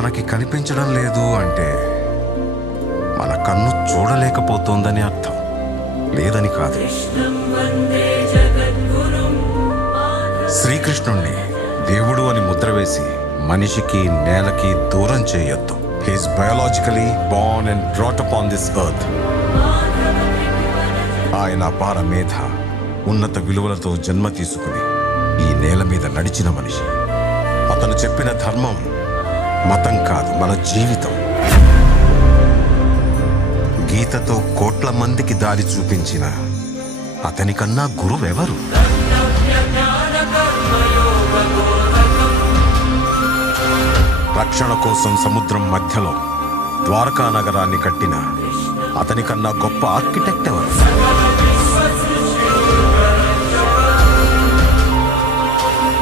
మనకి కనిపించడం లేదు అంటే మన కన్ను చూడలేకపోతోందని అర్థం, లేదని కాదు. శ్రీకృష్ణుణ్ణి దేవుడు అని ముద్ర వేసి మనిషికి నేలకి దూరం చేయొద్దు. He is biologically born and brought up on this earth. ఆయన అపార మేధ, ఉన్నత విలువలతో జన్మ తీసుకుని ఈ నేల మీద నడిచిన మనిషి. అతను చెప్పిన ధర్మం మతం కాదు, మన జీవితం. గీతతో కోట్ల మందికి దారి చూపించిన అతనికన్నా గురువెవరు? రక్షణ కోసం సముద్రం మధ్యలో ద్వారకా నగరాన్ని కట్టిన అతనికన్నా గొప్ప ఆర్కిటెక్ట్ ఎవరు?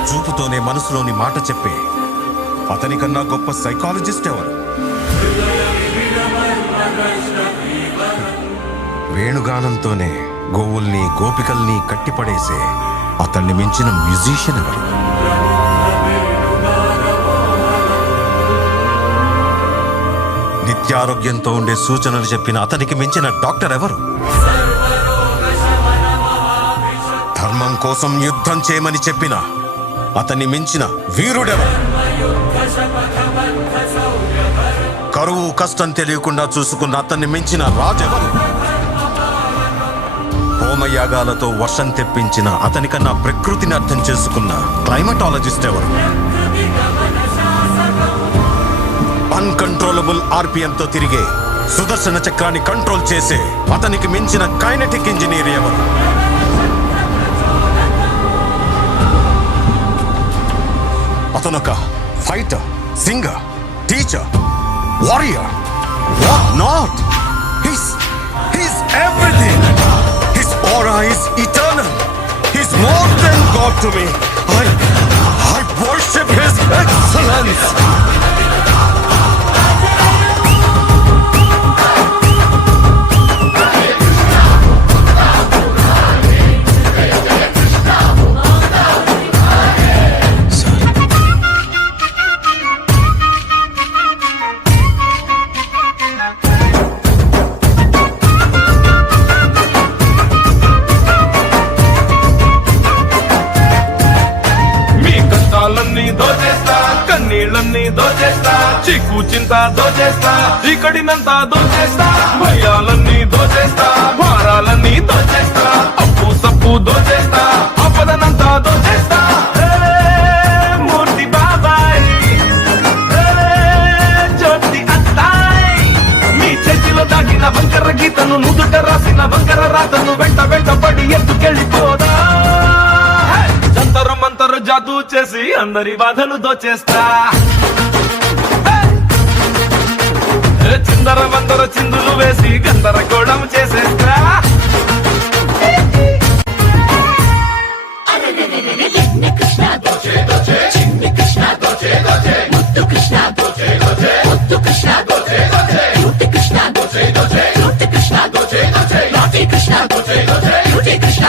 చూపుతోనే మనసులోని మాట చెప్పే అతనికన్నా గొప్ప సైకాలజిస్ట్ ఎవరు? వేణుగానంతోనే గోవుల్ని గోపికల్ని కట్టిపడేసే అతన్ని మించిన మ్యూజిషియన్ ఎవరు? నిత్యారోగ్యంతో ఉండే సూచనలు చెప్పిన అతనికి మించిన డాక్టర్ ఎవరు? ధర్మం కోసం యుద్ధం చేయమని చెప్పిన అతన్ని మించిన వీరుడెవరు? కరువు కష్టం తెలియకుండా చూసుకున్న అతన్ని మించిన రాజెవరు? హోమయాగాలతో వర్షం తెప్పించిన అతనికన్నా ప్రకృతిని అర్థం చేసుకున్న క్లైమటాలజిస్ట్ ఎవరు? అన్కంట్రోలబుల్ ఆర్పిఎంతో తిరిగే సుదర్శన చక్రాన్ని కంట్రోల్ చేసే అతనికి మించిన కైనెటిక్ ఇంజనీర్ ఎవరు? అతనొక fighter, singer, teacher, warrior, what not. He's everything. His aura is eternal. He's more than God to me. I worship His excellence. కన్నీళ్ళన్నీ దోచేస్తా, చిక్కు చింత దోచేస్తా, ఇక్కడినంతా దోచేస్తా, భయాలన్నీ దోచేస్తా, భారాలన్నీ దోచేస్తా, అప్పు సప్పు దోచేస్తా, ఆపదనంతా దోచేస్తా. మూర్తి బాబాయ్, జ్యోతి అత్తాయ్, మీ చేతిలో దాగిన వంకర గీతను, నుదుట రాసిన వంకర రాతను వెంట వెంట పడి ఎత్తుకెళ్ళిపోదా. జంతర మంతర జాదూ చేసి అందరి బాధలు దోచేస్తా, చిందర వందర చిందులు వేసి గందరగోళం చేసేస్తా. కృష్ణ